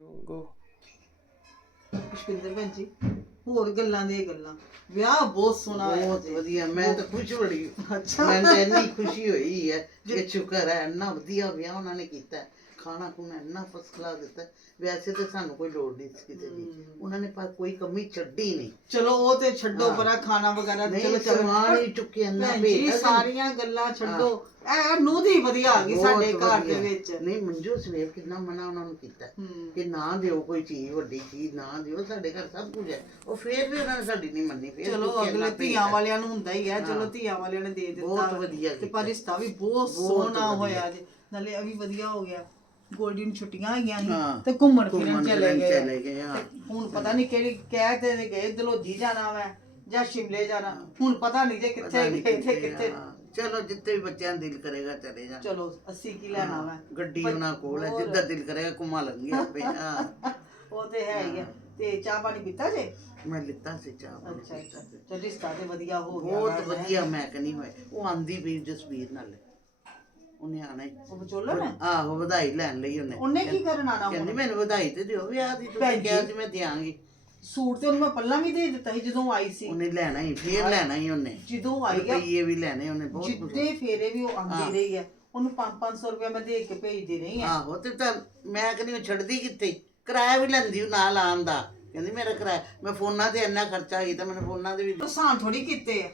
ਗੋ ਪੁਸ਼ਪਿੰਦਰ ਭੈਣ ਜੀ ਹੋਰ ਗੱਲਾਂ ਦੀਆਂ ਗੱਲਾਂ ਵਿਆਹ ਬਹੁਤ ਸੋਹਣਾ ਹੋਇਆ ਬਹੁਤ ਜੀ। ਵਧੀਆ ਮੈਂ ਤਾਂ ਖੁਸ਼ ਬੜੀ ਅੱਛਾ ਮੈਨੂੰ ਤਾਂ ਇੰਨੀ ਖੁਸ਼ੀ ਹੋਈ ਹੈ ਕਿ ਸ਼ੁਕਰ ਹੈ ਇੰਨਾ ਵਧੀਆ ਵਿਆਹ ਉਹਨਾਂ ਨੇ ਕੀਤਾ ਹੈ। ਖਾਣਾ ਖੁਣਾ ਇੰਨਾ ਫਸਟ ਕਲਾਸ ਦਿੱਤਾ। ਵੈਸੇ ਤਾਂ ਸਾਨੂੰ ਕੋਈ ਲੋੜ ਨਹੀਂ ਸੀ ਕਿਤੇ ਦੀ ਉਹਨਾਂ ਨੇ ਪਰ ਕੋਈ ਕਮੀ ਛੱਡੀ ਨਹੀਂ ਚਲੋ ਉਹ ਤੇ ਛੱਡੋ ਹਾਂ। ਪਰਾਂ ਖਾਣਾ ਵਗੈਰਾ ਤੇ ਨਹੀਂ ਚਲੋ ਸਮਾਨ ਹੀ ਚੁੱਕੇ ਇੰਨਾ ਭੈਣ ਜੀ ਭੇਜਿਆ। ਸਾਰੀਆਂ ਗੱਲਾਂ ਛੱਡੋ ਇਹ ਨੂੰ ਦੀ ਵਧੀਆ ਆ ਗਈ ਸਾਡੇ ਘਰ ਦੇ। ਵਿੱਚ ਨਹੀਂ ਮੰਜੂ ਸਵੇਰ ਕਿੰਨਾ ਮਨਾ ਉਹਨਾਂ ਨੂੰ ਕੀਤਾ ਹੂੰ। ਕਿ ਨਾ ਦਿਓ ਕੋਈ ਚੀਜ਼ ਵੱਡੀ ਚੀਜ਼ ਨਾ ਦਿਓ ਸਾਡੇ ਘਰ ਸਭ ਕੁਝ ਹੈ ਉਹ ਫੇਰ ਵੀ ਉਹਨਾਂ ਨੇ ਸਾਡੀ ਨਹੀਂ ਮੰਨੀ ਫੇਰ ਚਲੋ ਇੰਨਾ ਅਗਲੇ ਧੀਆਂ ਭੇਜਿਆ। ਵਾਲਿਆਂ ਨੂੰ ਹੁੰਦਾ ਹੀ ਹੈ ਚਲੋ। ਧੀਆਂ ਵਾਲਿਆਂ ਨੇ ਦੇ ਦਿੱਤਾ ਬਹੁਤ। ਵਧੀਆ ਤੇ ਕੀਤਾ। ਪਰ ਰਿਸ਼ਤਾ ਵੀ ਬਹੁਤ ਬਹੁਤ ਸੋਹਣਾ ਵਧੀਆ। ਹੋਇਆ ਜੀ ਨਾਲੇ ਇਹ ਵੀ ਵਧੀਆ ਹੋ ਗਿਆ ਗੋਲਡੀ ਨੂੰ ਛੁੱਟੀਆਂ ਹੈਗੀਆਂ ਸੀ ਹਾਂ। ਤੇ ਘੁੰਮਣ ਫਿਰਨ ਘੁੰਮਣ ਚਲੇ ਫਿਰਨ ਗਏ ਚਲੇ ਗਏ, ਹਾਂ। ਤੇ ਹੁਣ ਪਤਾ ਨਹੀਂ ਕਿਹੜੀ ਕਹਿ ਤੇ ਗਏ ਦਲੋਜੀ ਜਾਣਾ ਵਾ ਜਾਂ ਸ਼ਿਮਲੇ ਜਾਣਾ ਹੁਣ ਪਤਾ ਨਹੀਂ ਜੇ ਪਤਾ ਕਿੱਥੇ ਨਹੀਂ ਗਏ ਤੇ ਕਿੱਥੇ, ਹਾਂ। ਚਲੋ ਜਿੱਥੇ ਵੀ ਬੱਚਿਆਂ ਦਾ ਦਿਲ ਕਰੇਗਾ ਚਲੇ ਜਾ ਚਲੋ ਅਸੀਂ ਕੀ ਲੈਣਾ ਵਾ ਗੱਡੀ ਪਰ ਉਹਨਾਂ ਕੋਲ ਹੈ ਹੋਰ। ਜਿੱਦਾਂ ਦਿਲ ਕਰੇਗਾ ਘੁਮਾ ਲੰਗੇ ਆਪੇ ਹਾਂ ਉਹ ਤੇ ਹੈ ਹੀ ਆ ਤੇ ਚਾਹ ਪਾਣੀ ਪੀਤਾ ਜੇ ਮੈਂ ਲਿੱਤਾ ਸੀ ਚਾਹ ਪਾਣੀ ਅੱਛਾ ਪੀਤਾ ਅੱਛਾ ਸੀ। ਤੇ ਰਿਸ਼ਤਾ ਤੇ ਵਧੀਆ ਹੋ ਗਿਆ ਬਹੁਤ ਵਾ, ਹੈਂ। ਵਧੀਆ ਮੈਂ ਕਹਿੰਦੀ ਹੋਏ ਉਹ ਆਂਦੀ ਵੀ ਜਸਵੀਰ ਨਾਲ ਉਹਨੇ ਆਣਾ ਹੀ। ਉਹ ਵਿਚੋਲਣ ਹੈ ਆਹੋ ਵਧਾਈ ਲੈਣ ਲਈ ਉਹਨੇ। ਉਹਨੇ ਕੀ ਕਰਨ ਆਣਾ ਕਹਿੰਦੀ ਮੈਨੂੰ ਵਧਾਈ ਤੇ ਦਿਓ ਵਿਆਹ ਦੀ ਭੈਣ ਤੁਸੀਂ ਕਿਹਾ ਜੀ। ਸੀ ਮੈਂ ਦਿਆਂਗੀ। ਸੂਟ ਤੇ ਉਹਨੂੰ ਮੈਂ ਪੱਲਾ ਵੀ ਦੇ ਦਿੱਤਾ ਸੀ ਜਦੋਂ ਆਈ ਸੀ। ਉਹਨੇ ਲੈਣਾ ਹੀ ਫੇਰ ਲੈਣਾ ਹੀ ਉਹਨੇ। ਜਦੋਂ ਆਈ ਆ ਰੁਪਈਏ ਵੀ ਲੈਣੇ ਉਹਨੇ ਬਹੁਤ ਜਿੱਦੇ ਫੇਰੇ ਵੀ ਉਹ ਆਂਦੀ ਰਹੀ ਆ ਉਹਨੂੰ 5-500 ਰੁਪਏ ਮੈਂ ਦੇ ਕੇ ਭੇਜਦੀ ਰਹੀ ਆ। ਆਹੋ ਤੇ ਤਾਂ ਮੈਂ ਕਹਿੰਦੀ ਉਹ ਛੱਡਦੀ ਕਿੱਥੇ? ਕਿਰਾਇਆ ਵੀ ਲੈਂਦੀ ਉਹ ਨਾਲ ਆਉਣ ਦਾ। ਕਹਿੰਦੀ ਮੇਰਾ ਕਿਰਾਇਆ ਮੈਂ ਫੋਨਾਂ ਤੇ ਇੰਨਾ ਖਰਚਾ ਕੀਤਾ ਮੈਨੂੰ ਫੋਨਾਂ ਦੇ ਵੀ ਨੁਕਸਾਨ ਥੋੜੀ ਕੀਤੇ ਆ।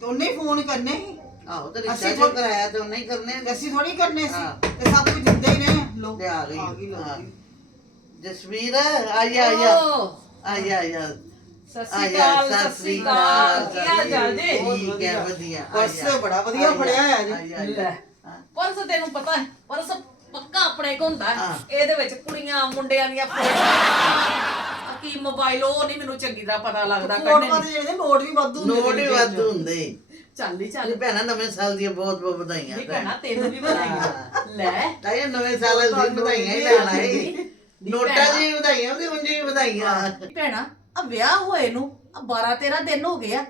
ਤੇ ਉਹਨੇ ਫੋਨ ਕਰਨੇ ਸੀ। ਆਹੋ ਤੇ ਰਿਸ਼ਤਾ ਅਸੀਂ ਜੋ ਥੋੜ੍ਹੀ- ਕਰਾਇਆ ਤੇ ਉਹਨੇ ਹੀ ਕਰਨੇ ਤੇ ਅਸੀਂ ਥੋੜੀ ਕਰਨੇ ਹਾਂ। ਸੀ ਤੇ ਸਭ ਕੁਝ ਦਿੰਦੇ ਹੀ ਨੇ ਲੋ ਤੇ ਆ ਗਈ ਆ ਗਈ ਲਓ ਹਾਂ। ਜੀ। ਜਸਵੀਰ ਆਇਆ ਆਇਆ ਆਇਆ ਆਇਆ ਸਤਿ ਸ਼੍ਰੀ ਅਕਾਲ ਸਤਿ ਸ਼੍ਰੀ ਅਕਾਲ ਕੀ ਹਾਲ ਚਾਲ ਜੀ ਠੀਕ ਹੈ ਵਧੀਆ ਪਰਸ ਆਇਆ। ਬੜਾ ਵਧੀਆ ਆਇਆ, ਫੜਿਆ ਹੋਇਆ ਜੀ। ਆਇਆ, ਆਇਆ। ਲੈ ਹਾਂ। ਪਰਸ ਤੈਨੂੰ ਪਤਾ ਹੈ ਪਰਸ ਪੱਕਾ ਆਪਣੇ ਕੋ ਹੁੰਦਾ ਹੈ। ਹਾਂ। ਇਹਦੇ ਵਿੱਚ ਕੁੜੀਆਂ ਮੁੰਡਿਆਂ ਦੀਆਂ ਫੋਟੋਆਂ ਕੀ ਮੋਬਾਈਲ ਉਹ ਨਹੀਂ ਮੈਨੂੰ ਚੰਗੀ ਤਰ੍ਹਾਂ ਪਤਾ ਲੱਗਦਾ ਫੋਟੋਆਂ ਕੱਢਣੇ ਦੇ ਜਿਹੜੇ ਨੋਟ ਵੀ ਵਾਧੂ ਹੁੰਦੇ ਨੋਟ ਹੀ ਵਾਧੂ ਹੁੰਦੇ ਚੱਲ ਹੀ ਚੱਲ। ਭੈਣਾ ਨਵੇਂ ਸਾਲ ਦੀਆਂ ਬਹੁਤ ਬਹੁਤ ਵਧਾਈਆਂ ਨਹੀਂ ਭੈਣਾ। ਤੈਨੂੰ ਵੀ ਵਧਾਈਆਂ। ਲੈ। ਤਾਂ ਇਹ ਨਵੇਂ ਸਾਲ ਦੀਆਂ ਵਧਾਈਆਂ ਹੀ ਲੈਣਾ ਹੈ ਨਹੀਂ ਨੋਟਾਂ। ਦੀਆਂ ਵਧਾਈਆਂ ਤੇ ਉਂਝ ਵੀ ਵਧਾਈਆਂ। ਭੈਣਾ ਆ ਵਿਆਹ ਹੋਏ ਨੂੰ ਆ 12 13 ਦਿਨ ਹੋ ਗਏ ਆ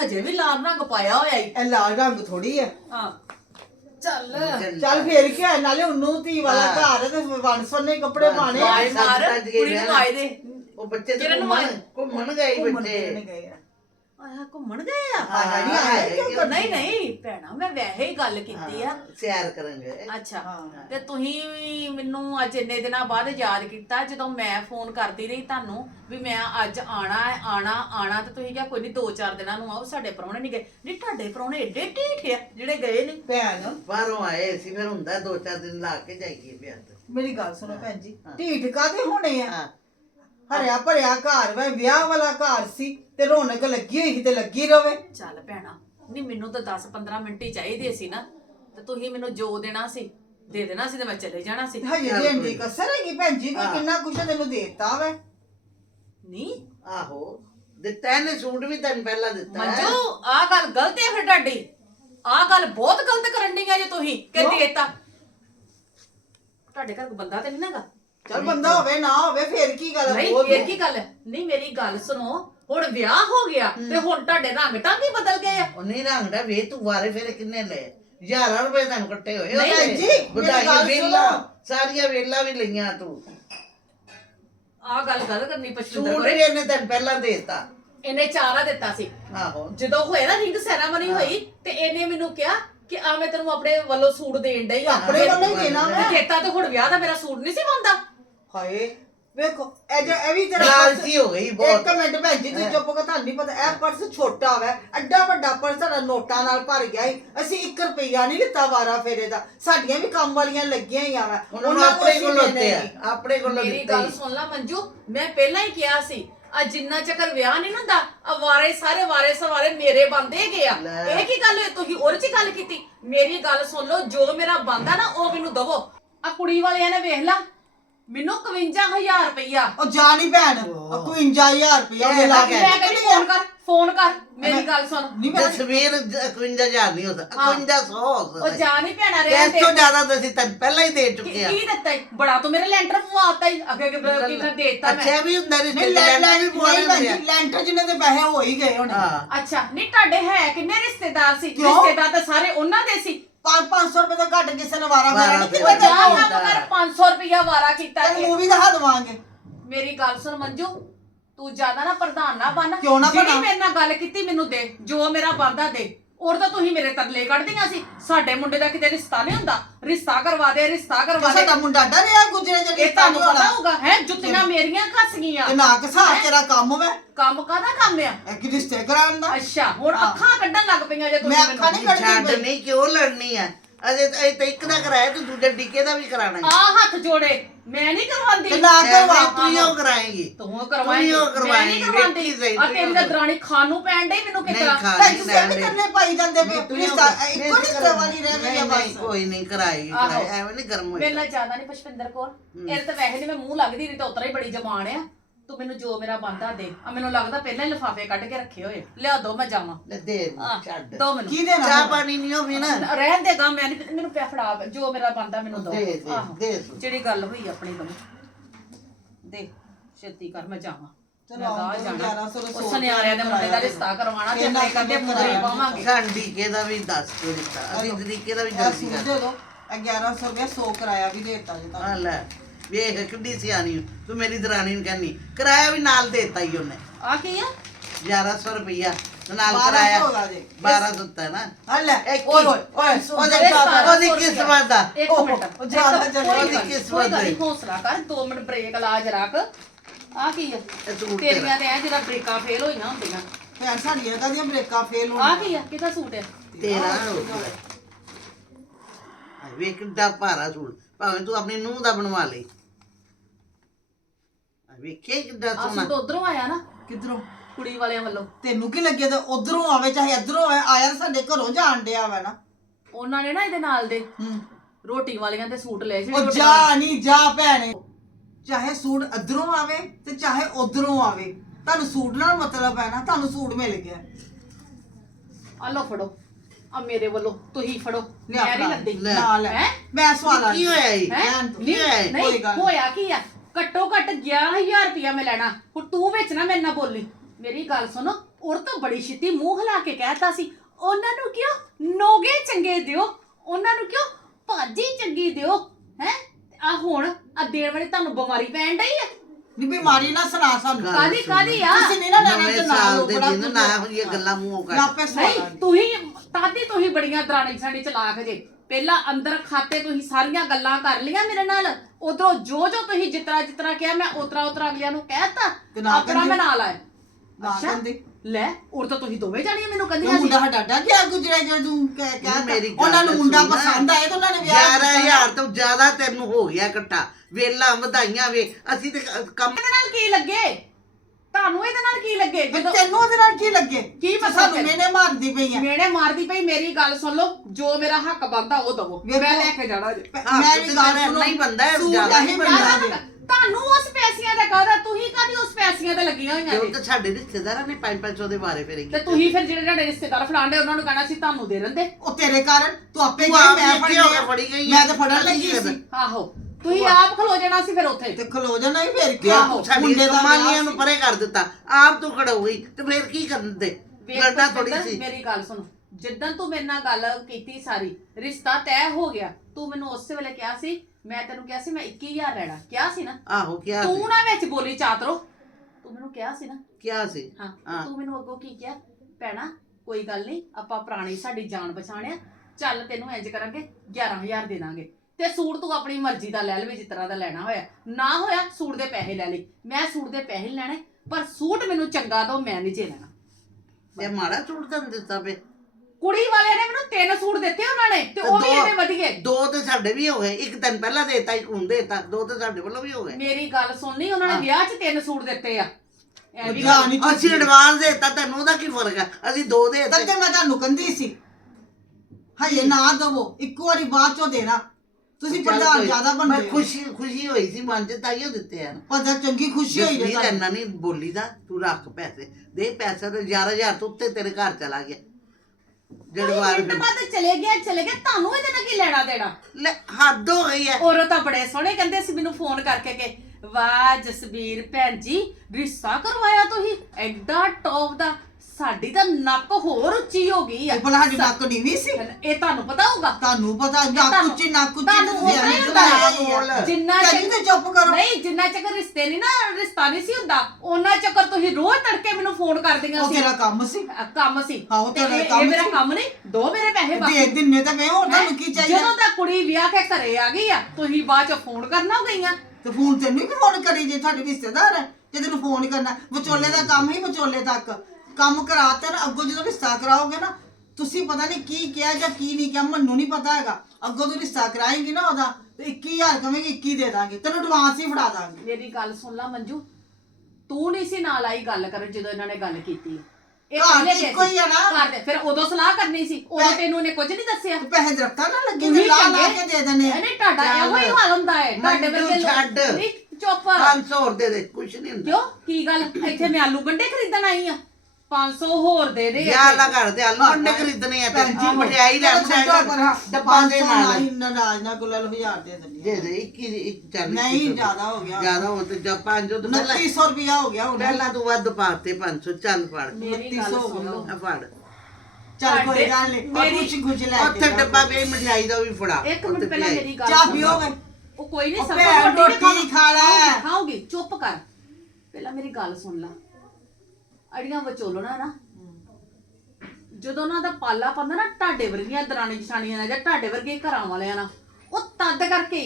ਹਜੇ ਵੀ ਲਾਲ ਰੰਗ ਪਾਇਆ ਹੋਇਆ ਈ। ਇਹ ਲਾਲ ਰੰਗ ਥੋੜੀ ਆ। ਹਾਂ। ਚੱਲ। ਚੱਲ ਫੇਰ ਕੀ ਹੋਇਆ ਨਾਲੇ ਉਹਨੂੰ ਧੀ ਵਾਲਾ ਹਾਂ। ਘਰ ਹੈ ਤੇ ਵਨਸਵਨੇ ਕੱਪੜੇ ਬਸ, ਪਾਣੇ ਸੱਜ ਮਾਰ ਕੁੜੀ ਨੂੰ। ਆਏ ਦੇ। ਉਹ ਬੱਚੇ ਤੇ ਘੁੰਮਣ ਗਏ ਬੱਚੇ। ਗਏ ਆ? ਆਇਆ ਘੁੰਮਣ ਗਏ ਆ ਆਇਆ ਨਹੀਂ ਕਿਉਂ ਹਾਂ, ਕਰ ਨਹੀਂ ਨਹੀਂ ਭੈਣਾ ਮੈਂ ਵੈਸੇ ਹੀ ਗੱਲ ਕੀਤੀ ਆ। ਹਾਂ, ਸੈਰ ਕਰਾਂਗੇ ਅੱਛਾ ਹਾਂ। ਤੇ ਤੁਸੀਂ ਵੀ ਮੈਨੂੰ ਅੱਜ ਇੰਨੇ ਦਿਨਾਂ ਬਾਅਦ ਯਾਦ ਕੀਤਾ ਜਦੋਂ ਮੈਂ ਫੋਨ ਕਰਦੀ ਰਹੀ ਤੁਹਾਨੂੰ ਵੀ ਮੈਂ ਅੱਜ ਆਣਾ ਹੈ ਆਣਾ ਆਣਾ ਤੇ ਤੁਸੀਂ ਕਿਹਾ ਕੋਈ ਨਹੀਂ ਦੋ ਚਾਰ ਦਿਨਾਂ ਨੂੰ ਆਓ ਸਾਡੇ ਪ੍ਰਾਹੁਣੇ ਨਹੀਂ ਗਏ। ਨਹੀਂ ਤੁਹਾਡੇ ਪ੍ਰਾਹੁਣੇ ਏਡੇ ਢੀਠ ਆ ਜਿਹੜੇ ਗਏ ਨੇ। ਭੈਣ ਬਾਹਰੋਂ ਆਏ ਸੀ ਫਿਰ ਹੁੰਦਾ ਦੋ ਚਾਰ ਦਿਨ ਲਾ ਕੇ ਜਾਈਏ ਤੇ ਮੇਰੀ ਗੱਲ ਸੁਣੋ ਭੈਣ ਜੀ ਹਾਂ। ਢੀਠ ਕਾਦੇ ਹੋਣੇ ਆ? ਹਾਂ। ਹਰਿਆ ਭਰਿਆ ਘਰ ਵਾ ਵਿਆਹ ਵਾਲਾ ਘਰ ਸੀ। ਤੇ ਰੌਣਕ ਲੱਗੀ ਹੋਈ ਸੀ ਤੇ ਲੱਗੀ ਰਵੇ। ਚੱਲ ਭੈਣਾ ਨਹੀਂ ਮੈਨੂੰ ਤਾਂ 10 15 ਮਿੰਟ ਹੀ ਚਾਹੀਦੇ ਸੀ ਨਾ। ਤੇ ਤੁਸੀਂ ਮੈਨੂੰ ਜੋ ਦੇਣਾ ਸੀ ਦੇ ਦੇਣਾ ਸੀ ਤੇ ਮੈਂ ਚਲੇ ਜਾਣਾ ਸੀ। ਹਜੇ ਚੱਲ ਦੇਣ ਕੋਈ ਦੀ ਕਸਰ ਹੈਗੀ ਭੈਣ ਜੀ ਨੇ ਹਾਂ। ਕਿੰਨਾ ਕੁਛ ਤੈਨੂੰ ਦੇਤਾ ਵਾ। ਨਹੀਂ। ਆਹੋ ਦਿੱਤਾ ਇਹਨੇ ਸੂਟ ਵੀ ਤੈਨੂੰ ਪਹਿਲਾਂ ਦਿੱਤਾ ਹੈ। ਮੰਜੂ ਆ ਗੱਲ ਗਲਤ ਹੈ ਫਿਰ ਤੁਹਾਡੀ। ਆ ਗੱਲ ਬਹੁਤ ਗਲਤ ਕਰਨ ਡੀਆਂ ਜੇ ਤੁਸੀਂ ਕਿ? ਦੇਤਾ ਤੁਹਾਡੇ ਘਰ ਕੋਈ ਬੰਦਾ ਤੇ ਨਹੀਂ ਨਾਗਾ ਚਲ ਬੰਦਾ ਹੋਵੇ ਨਾ ਹੋਵੇ ਫੇਰ ਕੀ ਗੱਲ ਨਹੀਂ ਬੋਲ ਫੇਰ ਕੀ ਗੱਲ? ਹੈ ਨਹੀਂ ਮੇਰੀ ਗੱਲ ਸੁਣੋ। ਹੁਣ ਵਿਆਹ ਹੋ ਗਿਆ ਤੇ ਹੁਣ ਤੁਹਾਡੇ ਰੰਗ ਟੰਗ ਹੀ ਬਦਲ ਗਏ ਆ। ਉਹ ਨਹੀਂ ਰੰਗਦਾ ਵੇ ਤੂੰ ਵਾਰੇ ਫੇਰੇ ਕਿੰਨੇ ਲਏ? ਹਜ਼ਾਰਾਂ ਰੁਪਏ ਤੈਨੂੰ ਕੱਟੇ ਹੋਏ ਨਹੀਂ, ਉਹਦੇ। ਜੀ, ਮੇਰੀ ਵਧਾਈਆਂ ਗੱਲ ਵੇਲਾਂ। ਸਾਰੀਆਂ ਵੇਲਾਂ ਵੀ ਲਈਆਂ ਤੂੰ। ਆ ਗੱਲ ਗੱਲ ਕਰਨੀ ਪਛਿੰਦਰ ਸੂਟ ਵੀ ਇਹਨੇ ਤੈਨੂੰ ਪਹਿਲਾਂ ਦੇਤਾ। ਇਹਨੇ ਚਾਰਾ ਦਿੱਤਾ ਸੀ। ਆਹੋ। ਜਦੋਂ ਹੋਇਆ ਨਾ ਰਿੰਗ ਸੈਰਾਮਨੀ ਹੋਈ ਤੇ ਇਹਨੇ ਮੈਨੂੰ ਕਿਹਾ ਕਿ ਆ ਮੈਂ ਤੈਨੂੰ ਆਪਣੇ ਵੱਲੋਂ ਸੂਟ ਦੇਣ ਡਈ ਆ। ਆਪਣੇ ਵੱਲੋਂ ਹੀ ਦੇਣਾ ਤੇ ਵਾ ਦੇਤਾ ਤੇ ਹੁਣ ਵਿਆਹ ਦਾ ਮੇਰਾ ਸੂਟ ਨਹੀਂ ਸੀ ਬੰਦਾ ਹਾਏ। ਵੇਖੋ ਇਹ ਜੇ ਇਹ ਵੀ ਤੇਰਾ ਲਾਲਚੀ ਹੋ ਗਈ ਬਹੁਤ। ਇੱਕ ਮਿੰਟ ਭੈਣ ਜੀ ਤੁਸੀਂ ਚੁੱਪ ਕਰ ਤੁਹਾਨੂੰ ਨਹੀਂ ਪਤਾ ਇਹ ਪਰਸ ਛੋਟਾ ਵਾ ਐਡਾ ਵੱਡਾ ਪਰਸ ਸਾਡਾ ਨੋਟਾਂ ਨਾਲ ਭਰ ਗਿਆ ਸੀ। ਅਸੀਂ 1 ਰੁਪਈਆ ਨਹੀਂ ਲਿੱਤਾ ਵਾਰਾ ਫੇਰੇ ਦਾ। ਸਾਡੀਆਂ ਵੀ ਕੰਮ ਵਾਲੀਆਂ ਲੱਗੀਆਂ ਹੀ ਆ ਵਾ ਉਹਨਾਂ ਨੂੰ ਆਪਣੇ ਅਸੀਂ ਕੋਲ ਦੇਣੇ ਦਿੱਤੇ ਆ ਨਹੀਂ। ਆਪਣੇ ਕੋਲ ਮੇਰੀ ਦਿੱਤੇ ਗੱਲ। ਸੁਣ ਲੈ ਮੰਜੂ ਮੈਂ ਪਹਿਲਾਂ ਹੀ ਕਿਹਾ ਸੀ ਆ ਜਿੰਨਾ ਚੱਕਰ ਵਿਆਹ ਨਹੀਂ ਹੁੰਦਾ ਆ ਵਾਰੇ ਸਾਰੇ ਵਾਰੇ ਸਵਾਰੇ ਮੇਰੇ ਬੰਦੇ ਗਏ ਆ। ਲੈ। ਇਹ ਕੀ ਗੱਲ ਹੋਈ? ਤੁਸੀਂ ਉਹਦੇ ਚ ਗੱਲ ਕੀਤੀ। ਮੇਰੀ ਗੱਲ ਸੁਣ ਲਓ ਜੋ ਮੇਰਾ ਬੰਦਾ ਨਾ ਉਹ ਮੈਨੂੰ ਦਵੋ। ਆ ਕੁੜੀ ਵਾਲਿਆਂ ਨੇ ਵੇਖ ਲਾ ਮੈਨੂੰ 51000 ਰੁਪਈਆ। ਉਹ ਜਾ ਨਹੀਂ ਭੈਣ 51000 ਰੁਪਈਆ ਇਹ ਉਹ ਲਾ ਕੇ। ਮੈਂ ਕਹਿੰਦੀ ਫੋਨ ਕਰ ਫੋਨ ਕਰ ਮੇਰੀ ਗੱਲ ਸੁਣ। ਨਹੀਂ ਮੈਂ ਜਸਵੀਰ 51000 ਨਹੀਂ ਹੁੰਦਾ ਹਾਂ। 5500 ਉਹ ਜਾ ਨਹੀਂ ਭੈਣਾ ਰਿਹਾ ਇਸ ਤੋਂ ਜ਼ਿਆਦਾ ਤਾਂ ਅਸੀਂ ਤੈਨੂੰ ਪਹਿਲਾਂ ਹੀ ਦੇ ਚੁੱਕੇ ਆ। ਕੀ ਦਿੱਤਾ? ਬੜਾ ਤੂੰ ਮੇਰੇ ਲੈਂਟਰ ਪਵਾਤਾ ਹੀ ਅੱਗੇ ਕਿ ਕੀ ਮੈਂ ਦੇਤਾ ਮੈਂ। ਅੱਛਾ ਵੀ ਹੁੰਦਾ ਰਿਸ਼ਤੇ ਨਹੀਂ ਚ ਲੈ ਲੈ ਲੈਣਾ ਵੀ ਹੁੰਦੇ ਆ। ਲੈਂਟਰ ਜਿੰਨੇ ਦੇ ਪੈਸੇ ਹੋ ਹੀ ਗਏ ਹੁਣ। ਹਾਂ। ਅੱਛਾ ਨਹੀਂ ਤੁਹਾਡੇ ਹੈ ਕਿੰਨੇ ਰਿਸ਼ਤੇਦਾਰ ਸੀ? ਰਿਸ਼ਤੇਦਾਰ ਤਾਂ ਸਾਰੇ ਉਹਨਾਂ ਦੇ ਸੀ। 500 ਰੁਪਏ ਤੋਂ ਘੱਟ ਕਿਸੇ ਨੇ ਵਾਰਾ ਮੇਰਾ ਨਹੀਂ ਵਾਰਾ ਕੀਤਾ ਜਾ ਕੰਮ ਕਰ 500 ਰੁਪਇਆ ਵਾਰਾ ਕੀਤਾ ਤੈਨੂੰ ਕਿ ਮੂਵੀ ਦਿਖਾ ਦਵਾਂਗੇ। ਮੇਰੀ ਗੱਲ ਸੁਣ ਮੰਜੂ ਤੂੰ ਜ਼ਿਆਦਾ ਨਾ ਪ੍ਰਧਾਨ ਨਾ ਬਣ। ਕਿਉਂ ਨਾ ਜਿਹੜੀ ਬਣਾ? ਮੇਰੇ ਨਾਲ ਗੱਲ ਕੀਤੀ ਮੈਨੂੰ ਦੇ। ਜੋ ਮੇਰਾ ਬਣਦਾ ਦੇ। ਔਰ ਤਾਂ ਤੁਸੀਂ ਮੇਰੇ ਤਰਲੇ ਕੱਢਦੀਆਂ ਸੀ। ਸਾਡੇ ਮੁੰਡੇ ਦਾ ਕਿਤੇ ਰਿਸ਼ਤਾ ਨਹੀਂ ਹੁੰਦਾ। ਰਿਸ਼ਤਾ ਕਰਵਾ ਦੇ ਰਿਸ਼ਤਾ ਕਰਵਾ ਦੇ। ਸਾਡਾ ਮੁੰਡਾ ਡਰਿਆ ਗੁਜਰੇ ਜਿਹੜੀ ਇਹ ਤੁਹਾਨੂੰ ਪਤਾ ਹੋਊਗਾ ਹੈ ਜੁੱਤੀਆਂ ਮੇਰੀਆਂ ਖਸ ਗਈਆਂ ਤੇ ਨਾ ਕਸਾ ਤੇਰਾ ਕੰਮ ਵੈ। ਕੰਮ ਕਾਹਦਾ ਕੰਮ ਆ? ਇਹ ਕਿ ਰਿਸ਼ਤੇ ਕਰਾਉਣ ਦਾ? ਅੱਛਾ ਹੁਣ। ਅੱਖਾਂ ਕੱਢਣ ਲੱਗ ਪਈਆਂ ਜੇ ਮੈਂ ਅੱਖਾਂ ਨਹੀਂ ਕੱਢਦੀ ਛੱਡ। ਨਹੀਂ ਕਿਉਂ ਲੜਨੀ ਹੈ ਅਜੇ ਤਾਂ ਇੱਕ ਦਾ ਕਰਾਇਆ ਤੂੰ ਦੂਜੇ ਡਿੱਕੇ ਦਾ ਵੀ ਕਰਾਣਾ ਆ ਹੱਥ ਜੋੜੇ। ਮੈਂ ਨਹੀਂ ਕਰਵਾਉਂਦੀ। ਨਾ ਕਰਵਾ ਤੂੰ ਹੀ ਉਹ ਕਰਾਏਗੀ। ਤੂੰ ਕਰਵਾਏਂਗੀ ਤੂੰ ਮੈਂ ਕਰਵਾਏਂਗੀ, ਨਹੀਂ ਕਰਵਾਉਂਦੀ। ਸਹੀ, ਆ ਤੇਰੀ ਤਾਂ ਦਰਾਣੀ ਖਾਣ ਨੂੰ ਪੈਣ ਡਈ ਮੈਨੂੰ ਨਹੀਂ ਕਿਤਰਾ ਖਾ ਲੈਣ ਦੇ। ਕਰਨੇ ਪਾਈ ਜਾਂਦੇ ਤੂੰ ਰਿਸ਼ਤਾ ਨਹੀਂ, ਇੱਕੋ ਰਿਸ਼ਤੇ ਵਾਲੀ ਰਹਿ ਗਈ ਆ ਨਹੀਂ, ਨਹੀਂ, ਬਸ। ਕੋਈ ਨਹੀਂ ਕਰਾਈ ਆਹੋ। ਕਰਾਈ ਐਵੇਂ ਨਹੀਂ ਗਰਮ ਹੋਈ ਮੇਰੇ ਨਾਲ ਜ਼ਿਆਦਾ ਨਹੀਂ ਪੁਸ਼ਪਿੰਦਰ ਕੌਰ ਇਹਦੇ ਤਾਂ ਵੈਸੇ ਨਹੀਂ ਮੈਂ ਮੂੰਹ ਲੱਗਦੀ ਨਹੀਂ ਤਾਂ ਉਤਰਾ ਹੀ ਬੜੀ ਜ਼ਬਾਨ ਆ। ਤੂੰ ਮੈਨੂੰ ਜੋ ਮੇਰਾ ਬੰਦਾ ਦੇ ਆ ਮੈਨੂੰ ਲੱਗਦਾ ਪਹਿਲਾਂ ਹੀ ਲਿਫਾਫੇ ਕੱਢ ਕੇ ਰੱਖੇ ਹੋਏ। ਲਿਆ ਦੋ ਮੈਂ ਜਾਵਾਂ। ਲੈ ਦੇ ਛੱਡ। ਦੋ ਮੈਨੂੰ। ਕੀ ਦੇਣਾ ਚਾਹ ਪਾਣੀ ਨਹੀਂ ਹੋਵੇ ਨਾ। ਰਹਿਣ ਦੇਗਾ ਮੈਂ ਨਹੀਂ ਮੈਨੂੰ ਪਿਆ ਫੜਾ ਜੋ ਮੇਰਾ ਬੰਦਾ ਮੈਨੂੰ ਦੋ। ਦੇ ਦੇ ਆਹੋ। ਦੇ ਤੂੰ। ਜਿਹੜੀ ਗੱਲ ਹੋਈ ਆਪਣੀ ਤੋਂ ਦੇ ਛੇਤੀ ਕਰ ਮੈਂ ਜਾਵਾਂ। ਚਲੋ ਮੈਂ ਗਾਂਹ ਆਉਂਦੇ ਜਾਣਾ। 1100 ਉਹ ਰੁਪਏ ਸੁਨਿਆਰਿਆਂ ਦੇ ਮੁੰਡੇ ਦਾ ਰਿਸ਼ਤਾ ਕਰਵਾਉਣਾ ਤੇ ਇਹਨਾਂ ਪੂਰੀ ਕਰਾਇਆ। ਪਾਵਾਂਗੇ ਸਾਨੂੰ ਡੀਕੇ ਦਾ ਵੀ ਦੱਸ ਕੇ ਦਿੱਤਾ। ਅਸੀਂ ਤਰੀਕੇ ਦਾ ਵੀ ਇਹ ਜਲਦੀ ਸੂਟ ਦੇ ਦੋ ਇਹ 1100 ਰੁਪਏ 100 ਕਰਾਇਆ ਵੀ ਦੇਤਾ ਜੀ ਆ ਤੁਹਾਨੂੰ ਲੈ। ਵੇਖ ਕਿੱਡੀ ਸਿਆਣੀ ਤੂੰ ਮੇਰੀ ਦਰਾਣੀ ਨੂੰ ਕਹਿੰਨੀ ਕਿਰਾਇਆ ਵੀ ਨਾਲ ਦੇਤਾ ਹੀ ਉਹਨੇ। ਆ ਕੀ ਆ? 1100 ਰੁਪਈਆ। ਤੇ ਨਾਲ 1200 ਕਿਰਾਇਆ ਹੋਗਾ ਜੀ। 1200 ਦਿੱਤਾ ਹੈ ਨਾ। ਹਾਂ ਲੈ ਇੱਕ ਓਏ। ਓਏ ਉਹਦੇ ਰੁਪਇਆ। ਕਿਸਮਤ ਦਾ। ਇੱਕ ਮਿੰਟ ਉਹ ਜ਼ਿਆਦਾ ਕੋਈ ਉਹਦੀ ਨੀ, ਕਿਸਮਤ ਨੀ, ਹੈ। ਹੌਸਲਾ ਕਰ 2 ਮਿੰਟ ਬ੍ਰੇਕ ਲਾ ਜਰਾ ਆ ਕੀ ਆ? ਤੇਰੀਆਂ ਤੇ ਐ ਜਿਹੜਾ ਬ੍ਰੇਕਾਂ ਫੇਲ ਹੋਈਆਂ ਹੁੰਦੀਆਂ। ਭੈਣ ਸਾਡੀਆਂ ਕਦੀਆਂ ਬ੍ਰੇਕਾਂ ਫੇਲ ਆ ਹੋਣੀਆਂ ਕੀ ਆ? ਕਿਹਦਾ ਸੂਟ ਹੈ ਤੇਰਾ ਵੇਖ ਕਿੱਡਾ ਭਾਰਾ ਸੂਟ। ਭਾਵੇਂ ਤੂੰ ਆਪਣੀ ਨੂੰਹ ਦਾ ਬਣਵਾ ਲਈ ਵੇਖੇ ਕਿੱਡਾ ਆ ਸੋਹਣਾ ਸੂਟ ਉਧਰੋਂ ਆਇਆ ਨਾ ਕਿਧਰੋਂ ਕੁੜੀ ਵਾਲਿਆਂ ਵੱਲੋਂ ਤੈਨੂੰ ਕੀ ਲੱਗੇ ਤੇ ਉਧਰੋਂ ਆਵੇ ਚਾਹੇ ਇਧਰੋਂ ਆਵੇ ਆਇਆ ਤਾਂ ਸਾਡੇ ਘਰੋਂ ਜਾਣ ਡਿਆ ਵਾ ਨਾ ਉਹਨਾਂ ਨੇ ਨਾ ਇਹਦੇ ਨਾਲ ਦੇ ਹੂੰ ਰੋਟੀ ਵਾਲੀਆਂ ਤੇ ਸੂਟ ਲਏ ਸੀ ਉਹ ਰੋਟੀ ਜਾ ਨਹੀਂ ਜਾ ਭੈਣੇ ਚਾਹੇ ਸੂਟ ਅਧਰੋਂ ਆਵੇ ਤੇ ਚਾਹੇ ਉਧਰੋਂ ਆਵੇ ਤੁਹਾਨੂੰ ਸੂਟ ਨਾਲ ਮਤਲਬ ਹੈ ਨਾ ਤੁਹਾਨੂੰ ਸੂਟ ਮਿਲ ਗਿਆ ਆ ਲਓ ਫੜੋ ਆ ਮੇਰੇ ਵੱਲੋਂ ਤੁਸੀਂ ਫੜੋ ਲਿਆ ਮੈਂ ਨਹੀਂ ਫੜਾ, ਲੱਦੀ ਲੈ। ਨਾਲ ਹੈਂ? ਮੈਂ ਸਵਾਲ ਕੀ ਹੋਇਆ ਈ? ਹੈਂ? ਕਹਿਣ ਤੂੰ। ਨਹੀਂ ਹੈ? ਕੋਈ ਨਹੀਂ ਗੱਲ ਨੀ। ਹੋਇਆ ਕੀ ਆ ਘੱਟੋ ਘੱਟ 11000 ਰੁਪਇਆ ਮੈਂ ਲੈਣਾ। ਹੁਣ ਤੂੰ ਵਿੱਚ ਨਾ ਮੇਰੇ ਨਾਲ ਬੋਲੀ। ਮੇਰੀ ਗੱਲ ਸੁਣੋ ਔਰ ਤਾਂ ਬੜੀ ਛਿੱਤੀ ਮੂੰਹ ਹਿਲਾ ਕੇ ਕਹਿਤਾ ਸੀ। ਉਹਨਾਂ ਨੂੰ ਕਿਉਂ ਨੋਗੇ ਚੰਗੇ ਦਿਓ? ਉਹਨਾਂ ਨੂੰ ਕਿਉਂ ਭਾਜੀ ਚੰਗੀ ਦਿਓ? ਹੈ? ਆ ਹੁਣ ਆ ਦੇਣ ਵਾਲੀ ਤੁਹਾਨੂੰ ਬਿਮਾਰੀ ਪੈਣ ਡਈ ਆ। ਨੀ ਬਿਮਾਰੀ ਨਾ ਸੁਣਾ ਸਾਨੂੰ। ਕਾਦੀ। ਕਾਦੀ ਆ? ਤੁਸੀਂ ਨਹੀਂ ਨਾ ਲੈਣਾ ਤੇ ਨਾਲ ਸਾਲ ਦੇ ਬੜਾ ਦਿਨ ਨਾ ਇਹੋ ਜਿਹੀਆਂ ਗੱਲਾਂ ਮੂੰਹੋਂ ਕੱਢ। ਆਪੇ ਨਹੀਂ ਤੁਸੀਂ ਤਾਦੀ ਤੁਸੀਂ ਬੜੀਆਂ ਦਰਾਣੀ ਸਾਡੀ ਚਲਾਕ ਜੇ। ਪਹਿਲਾਂ ਅੰਦਰ ਖਾਤੇ ਤੁਸੀਂ ਸਾਰੀਆਂ ਗੱਲਾਂ ਕਰ ਲੀਆਂ ਮੇਰੇ ਨਾਲ ਉਧਰੋਂ ਜੋ ਜੋ ਤੁਸੀਂ ਜਿਤਨਾ ਜਿਤਨਾ ਕਿਹਾ ਮੈਂ ਉਤਰਾ ਉਤਰਾ ਅਗਲਿਆਂ ਨੂੰ ਕਹਿਤਾ ਤੇ ਨਾ ਆਪਣਾ ਕਹਿੰਦੇ। ਮੈਂ ਨਾਲ ਆਇਆ ਨਾ ਅੱਛਾ ਕਹਿੰਦੇ। ਲੈ ਔਰ ਤਾਂ ਤੁਸੀਂ ਦੋਵੇਂ ਜਾਣੀਆਂ ਮੈਨੂੰ ਉਹ ਕਹਿੰਦੀਆਂ ਸੀ ਮੁੰਡਾ ਸਾਡਾ ਡੱਡ ਗਿਆ ਗੁਜਰੇ ਜਦੋਂ ਤੂੰ ਕਹਿ ਕਹਿ ਗੱਲ ਉਹਨਾਂ ਨੂੰ ਮੁੰਡਾ ਸੁਣ। ਪਸੰਦ ਆਏ ਤਾਂ ਉਹਨਾਂ ਨੇ ਵਿਆਹ ਕੀਤਾ। 11000 ਤੋਂ ਜ਼ਿਆਦਾ ਤੈਨੂੰ ਹੋ ਗਿਆ ਇਕੱਠਾ ਵੇਲਾ ਵਧਾਈਆਂ ਵੇ ਅਸੀਂ ਤੇ ਕੰਮ ਇਹਦੇ ਨਾਲ ਕੀ ਲੱਗੇ ਤੁਹਾਨੂੰ ਇਹਦੇ ਨਾਲ ਕੀ ਲੱਗੇ ਤੇ ਜਦੋਂ ਤੈਨੂੰ ਉਹਦੇ ਨਾਲ ਕੀ ਲੱਗੇ ਕੀ ਤੂੰ ਮਤਲਬ ਸਾਨੂੰ ਹੈ? ਮੈਨੇ ਮਾਰਦੀ ਪਈ ਆ ਮੇੜੇ ਮਾਰਦੀ ਪਈ ਮੇਰੀ ਗੱਲ ਸੁਣ ਲਓ ਜੋ ਮੇਰਾ ਹੱਕ ਬਣਦਾ ਉਹ ਦਵੋ ਮੈਂ ਵੇਖੋ। ਲੈ ਕੇ ਜਾਣਾ ਜੇ ਹਾਂ, ਮੈਂ ਤੇ ਵੀ ਗੱਲ ਸੁਣੋ ਇੰਨਾ ਹੀ ਬਣਦਾ ਹੈ, ਸੂਟ ਜ਼ਿਆਦਾ ਨਹੀਂ ਬਣਦਾ। ਜੇ। ਤੁਹਾਨੂੰ ਉਸ ਪੈਸਿਆਂ ਦਾ ਕਾਹਦਾ ਤੁਸੀਂ ਕਾਹਦੀ ਉਸ ਪੈਸਿਆਂ ਤੇ ਲੱਗੀਆਂ ਹੋਈਆਂ ਜੋ ਜੀ ਤਾਂ ਸਾਡੇ ਰਿਸ਼ਤੇਦਾਰਾਂ ਨੇ 5-500 ਦੇ ਬਾਰੇ ਫਿਰ ਤੇ ਤੁਸੀਂ ਫਿਰ ਜਿਹੜੇ ਤੁਹਾਡੇ ਰਿਸ਼ਤੇਦਾਰ ਫਲਾਣੇ ਉਹਨਾਂ ਨੂੰ ਕਹਿਣਾ ਸੀ ਤੁਹਾਨੂੰ ਦੇ ਦਿੰਦੇ ਉਹ ਤੇਰੇ ਕਾਰਨ ਤੂੰ ਆਪੇ ਤੂੰ ਆਪ ਮੈਂ ਹੀ ਫੜ ਹੋ ਕੇ ਗਈ ਮੈਂ। ਤਾਂ ਫੜਨ ਲੱਗੀ ਸੀ ਆਹੋ ਤੁਸੀਂ ਆਪ ਖਲੋ ਜਾਣਾ ਸੀ ਫਿਰ ਉੱਥੇ। ਤੇ ਖਲੋ ਜਾਣਾ ਹੀ ਫਿਰ ਕੀ ਆਹੋ, ਤੂੰ ਮੁੰਡੇ ਦਾ ਵਿਆਹ ਨੂੰ। ਪਰੇ ਕਰ ਦਿੱਤਾ। ਆਪ ਤੂੰ ਖੜਾ ਹੋਈ ਤੇ ਫਿਰ ਕੀ ਕਰਨ ਦੇ? ਵੇਖ ਪੁਸ਼ਪਿੰਦਰ, ਥੋੜੀ ਸੀ। ਮੇਰੀ ਗੱਲ ਸੁਣ। ਜਿੱਦਣ ਤੂੰ ਮੇਰੇ ਨਾਲ ਗੱਲ ਕੀਤੀ ਸਾਰੀ ਰਿਸ਼ਤਾ ਤੈਅ ਹੋ ਗਿਆ। ਤੂੰ ਮੈਨੂੰ ਉਸੇ ਵੇਲੇ ਕਿਹਾ ਸੀ ਮੈਂ ਤੈਨੂੰ ਕਿਹਾ ਸੀ ਮੈਂ 21000 ਲੈਣਾ। ਕਿਹਾ ਸੀ ਨਾ? ਆਹੋ ਕਿਹਾ ਤੂੰ ਸੀ ਨਾ ਵਿੱਚ ਬੋਲੀ ਚਾਤਰੋ ਤੂੰ ਮੈਨੂੰ ਕਿਹਾ ਸੀ ਨਾ? ਕਿਹਾ ਸੀ। ਹਾਂ ਹਾਂ। ਤੂੰ ਮੈਨੂੰ ਅੱਗੋਂ ਕੀ ਕਿਹਾ? ਭੈਣਾ ਕੋਈ ਗੱਲ ਨਹੀਂ ਆਪਾਂ ਪੁਰਾਣੀ ਸਾਡੀ ਜਾਣ ਪਛਾਣਿਆ। ਚੱਲ ਤੈਨੂੰ ਇੰਜ ਕਰਾਂਗੇ 11000 ਦੇ ਦਾਂਗੇ। ਤੇ ਸੂਟ ਤੂੰ ਆਪਣੀ ਮਰਜ਼ੀ ਦਾ ਲੈ ਲਵੇਂ ਜਿਸ ਤਰ੍ਹਾਂ ਦਾ ਲੈਣਾ ਹੋਇਆ। ਨਾ ਹੋਇਆ ਸੂਟ ਦੇ ਪੈਸੇ ਲੈ ਲਈ। ਮੈਂ ਸੂਟ ਦੇ ਪੈਸੇ ਨੀ ਲੈਣੇ ਪਰ ਸੂਟ ਮੈਨੂੰ ਚੰਗਾ ਦੋ ਮੈਂ ਨਹੀਂ ਜੇ ਲੈਣਾ। ਤੇ ਮਾੜਾ ਛੂਟ ਤੈਨੂੰ ਦਿੱਤਾ ਪਏ ਕੁੜੀ ਵਾਲਿਆਂ ਨੇ ਮੈਨੂੰ ਤਿੰਨ ਸੂਟ ਦਿੱਤੇ ਉਹਨਾਂ ਨੇ ਤੇ ਉਹ ਵੀ ਦੋ- ਇਹਦੇ ਵਧੀਆ ਦੋ ਤੇ ਸਾਡੇ ਵੀ ਹੋ ਗਏ। ਇੱਕ ਤੈਨੂੰ ਪਹਿਲਾਂ ਦੇਤਾ ਇੱਕ ਹੁਣ ਦੇਤਾ। ਦੋ ਤੇ ਸਾਡੇ ਵੱਲੋਂ ਵੀ ਹੋ ਗਏ। ਮੇਰੀ ਗੱਲ ਸੁਣਨੀ ਉਹਨਾਂ ਨੇ। ਵਿਆਹ 'ਚ ਤਿੰਨ ਸੂਟ ਦਿੱਤੇ ਆ। ਐ ਵੀ ਅਸੀਂ ਐਡਵਾਂਸ ਦੇਤਾ ਤੈਨੂੰ ਉਹਦਾ ਕੀ ਫ਼ਰਕ ਹੈ ਅਸੀਂ ਦੋ ਦੇਤੇ। ਤੱਕੇ ਮੈਂ ਤੁਹਾਨੂੰ ਕੰਦੀ ਸੀ। ਹਜੇ ਨਾ ਦਵੋ ਇੱਕ ਵਾਰੀ ਬਾਅਦ ਚੋਂ ਦੇਣਾ। ਤੁਸੀਂ ਚੱਲ ਪ੍ਰਧਾਨ ਕੋਈ- ਜ਼ਿਆਦਾ ਮੈਂ ਬਣਦੇ ਹੋ। ਖੁਸ਼ੀ ਖੁਸ਼ੀ ਹੋਈ ਸੀ ਮਨ ਚ ਤਾਈਓ ਦਿੱਤੇ ਆ। ਪਤਾ ਚੰਗੀ ਖੁਸ਼ੀ ਹੋਈ ਜਸਵੀਰ। ਇੰਨਾ ਨਹੀਂ ਬੋਲੀ ਦਾ ਤੂੰ ਰੱਖ ਪੈਸੇ। ਦੇ ਪੈਸੇ ਤੇ 11000 ਤੋਂ ਉੱਤੇ ਤੇਰੇ ਘਰ ਚਲਾ ਗਿਆ। ਜੜਵਾਰ ਮਿੰਟ ਬਾਅਦ ਚਲੇ ਗਿਆ ਚਲੇ ਗਿਆ। ਤੁਹਾਨੂੰ ਇਹਦੇ ਨਾਲ ਕੀ ਲੈਣਾ ਦੇਣਾ? ਲੈ ਹੱਦ ਹੋ ਗਈ ਹੈ। ਔਰ ਉਹ ਤਾਂ ਬੜੇ ਸੋਹਣੇ ਕਹਿੰਦੇ ਸੀ ਮੈਨੂੰ ਫੋਨ ਕਰਕੇ ਕਿ ਵਾਹ ਜਸਬੀਰ ਭੈਣ ਜੀ ਰਿਸ਼ਤਾ ਕਰਵਾਇਆ ਤੁਸੀਂ। ਐਡਾ ਟੌਪ ਦਾ ਸਾਡੀ ਤਾਂ ਨੱਕ ਹੋਰ ਉੱਚੀ ਹੋ ਗਈ ਆ। ਭਲਾ ਸਾਡੀ ਨੱਕ ਨੀਵੀਂ ਸੀ? ਇਹ ਤੁਹਾਨੂੰ ਪਤਾ ਹੋਊਗਾ? ਤੁਹਾਨੂੰ ਪਤਾ ਨੱਕ ਉੱਚੀ ਨੱਕ ਉੱਚੀ ਤੁਹਾਨੂੰ ਤੁਸੀਂ ਪਤਾ ਹੀ ਐਵੇਂ ਹੁੰਦਾ। ਜਿੰਨਾ ਚਿਰ- ਤੇ ਚੁੱਪ ਕਰੋ। ਨਹੀਂ ਜਿੰਨਾ ਚੱਕਰ ਰਿਸ਼ਤੇ ਨਹੀਂ ਨਾ ਰਿਸ਼ਤਾ ਨਹੀਂ ਸੀ ਹੁੰਦਾ ਉਹਨਾਂ ਚੱਕਰ ਤੁਸੀਂ ਰੋਜ਼ ਤੜਕੇ ਮੈਨੂੰ ਫੋਨ ਕਰਦੀਆਂ ਉਹ ਸੀ। ਤੇਰਾ ਕੰਮ ਸੀ? ਕੰਮ ਸੀ। ਹਾਂ, ਉਹ ਤੇ ਤੇਰਾ ਕੰਮ ਇਹ ਮੇਰਾ। ਕੰਮ ਨਹੀਂ ਦੋ ਮੇਰੇ ਪੈਸੇ ਬਾਕੀ। ਦੇ ਦਿੰਨੇ ਤਾਂ ਮੈਂ ਹੋਰ ਤੁਹਾਨੂੰ ਕੀ ਚਾਹੀਦਾ? ਜਦੋਂ ਤੱਕ ਕੁੜੀ ਵਿਆਹ ਕੇ ਘਰੇ ਆ ਗਈ ਆ ਤੁਸੀਂ ਬਾਅਦ ਚ ਫੋਨ ਕਰਨਾ ਗਈਆਂ। ਤੇ ਫੋਨ ਤੈਨੂੰ ਵੀ ਫੋਨ ਕਰੀ ਜੇ ਤੁਹਾਡੇ ਰਿਸ਼ਤੇਦਾਰ ਹੈ ਜੇ ਤੈਨੂੰ ਫੋਨ ਕਰਨਾ ਵਿਚੋਲੇ ਦਾ ਕੰਮ ਹੀ ਵਿਚੋਲੇ ਤੱਕ। ਕੰਮ ਕਰਾਤੇ ਨਾ ਅੱਗੋਂ ਜਦੋਂ ਰਿਸ਼ਤਾ ਕਰਾਓਗੇ ਨਾ ਤੁਸੀਂ ਪਤਾ ਨਹੀਂ ਕੀ ਕਿਹਾ ਜਾਂ ਕੀ ਨਹੀਂ ਕਿਹਾ ਮੈਨੂੰ ਨਹੀਂ ਪਤਾ ਹੈਗਾ। ਅੱਗੋਂ ਤੂੰ ਰਿਸ਼ਤਾ ਕਰਾਏਂਗੀ ਨਾ ਉਹਦਾ ਤੇ 21000 ਕਵੇਂਗੀ 21 ਦੇ ਦਾਂਗੇ ਤੈਨੂੰ ਐਡਵਾਂਸ ਹੀ ਫੜਾ ਦਾਂਗੇ। ਮੇਰੀ ਗੱਲ ਸੁਣ ਲੈ ਮੰਜੂ ਤੂੰ ਨਹੀਂ ਸੀ ਨਾਲ ਆਈ ਗੱਲ ਕਰਨ ਜਦੋਂ ਇਹਨਾਂ ਨੇ ਗੱਲ ਕੀਤੀ। ਇਹ ਘਰ ਪਹਿਲੇ ਇੱਕੋ ਹੀ। ਆ ਨਾ। ਘਰ ਦੇ ਫਿਰ ਉਦੋਂ ਸਲਾਹ ਕਰਨੀ ਸੀ ਉਦੋਂ ਪੈ- ਤੈਨੂੰ ਇਹਨੇ ਕੁਝ ਨਹੀਂ ਦੱਸਿਆ। ਤੇ ਪੈਸੇ ਦਰਖਤਾਂ ਨਾਲ ਲੱਗੇ ਨੇ ਲਾ। ਕੇ ਦੇ ਦਿੰਦੇ ਆ ਨਹੀਂ ਤੁਹਾਡਾ ਇਹੋ ਹੀ ਹਾਲ ਹੁੰਦਾ ਹੈ ਤੁਹਾਡੇ ਮੰਜੂ ਵਰਗੇ ਲੋਕ- ਛੱਡ। ਨਹੀਂ ਚੁੱਪ। 500 ਹੋਰ ਦੇ ਦੇ ਕੁਛ ਨਹੀਂ ਹੁੰਦਾ। ਕਿਉਂ? ਕੀ ਗੱਲ? ਇੱਥੇ ਮੈਂ ਆਲੂ ਗੰਡੇ ਖਰੀਦਣ ਆਈ ਆ 500 ਹੋਰ ਦੇ ਦੇ ਵਿਆਹ ਲਾ ਘਰ ਤੇ ਆਲੂ ਅੰਡੇ ਖਰੀਦਣੇ ਆ ਤੇ ਭੈਣ ਜੀ, ਮਠਿਆਈ ਲੈ ਹਾਂ, ਡੱਬਾ ਦੇ 500 ਨਾਲ। ਹੀ ਨਾਰਾਜ਼ ਨਾ ਕੋਲ 1000 ਦੇ ਦਿੰਦੇ ਦੇ ਦੇ ਇੱਕ ਹੀ- ਇੱਕ ਚੱਲ ਨਹੀਂ ਜ਼ਿਆਦਾ ਹੋ ਗਿਆ। ਜ਼ਿਆਦਾ ਹੋ ਤੇ ਜਦ ਪੰਜ ਉਹ ਤੋਂ ਪਹਿਲਾਂ 2900 ਰੁਪਿਆ ਹੋ ਗਿਆ ਹੁਣ। ਪਹਿਲਾਂ ਤੂੰ ਵੱਧ ਪਾਤੇ 500 ਚੱਲ ਫੜ। ਮੇਰੀ ਗੱਲ 3200 ਸੁਣ। ਲਓ ਆ ਫੜ। ਚੱਲ ਕੋਈ ਗੱਲ ਨਹੀਂ ਮੇਰੀ- ਕੁਝ ਕੁਝ ਲੈ ਉੱਥੇ ਜਾ। ਡੱਬਾ ਵੀ ਮਠਿਆਈ ਦਾ ਵੀ ਫੜਾ। ਇੱਕ ਮਿੰਟ ਪਹਿਲਾਂ। ਮੇਰੀ ਗੱਲ ਚਾਹ। ਪੀਓਗੇ? ਉਹ ਕੋਈ ਨਹੀਂ ਸਭ ਰੋਟੀ ਖਾ ਲੈ। ਖਾਓਗੀ ਚੁੱਪ ਕਰ। ਪਹਿਲਾਂ ਮੇਰੀ ਗੱਲ ਸੁਣ ਲੈ। ਅੜੀਆਂ ਵਿਚੋਲਣਾ ਨਾ। ਜਦੋਂ ਉਹਨਾਂ ਦਾ ਪਾਲਾ ਪੰਦਾ ਨਾ ਢਾਡੇ ਵਰਗੀਆਂ ਦਰਾਣੀ ਜਠਾਣੀਆਂ ਨਾਲ ਜਾਂ ਢਾਡੇ ਵਰਗੇ ਘਰਾਂ ਵਾਲਿਆਂ ਨਾਲ ਉਹ ਤਦ ਕਰਕੇ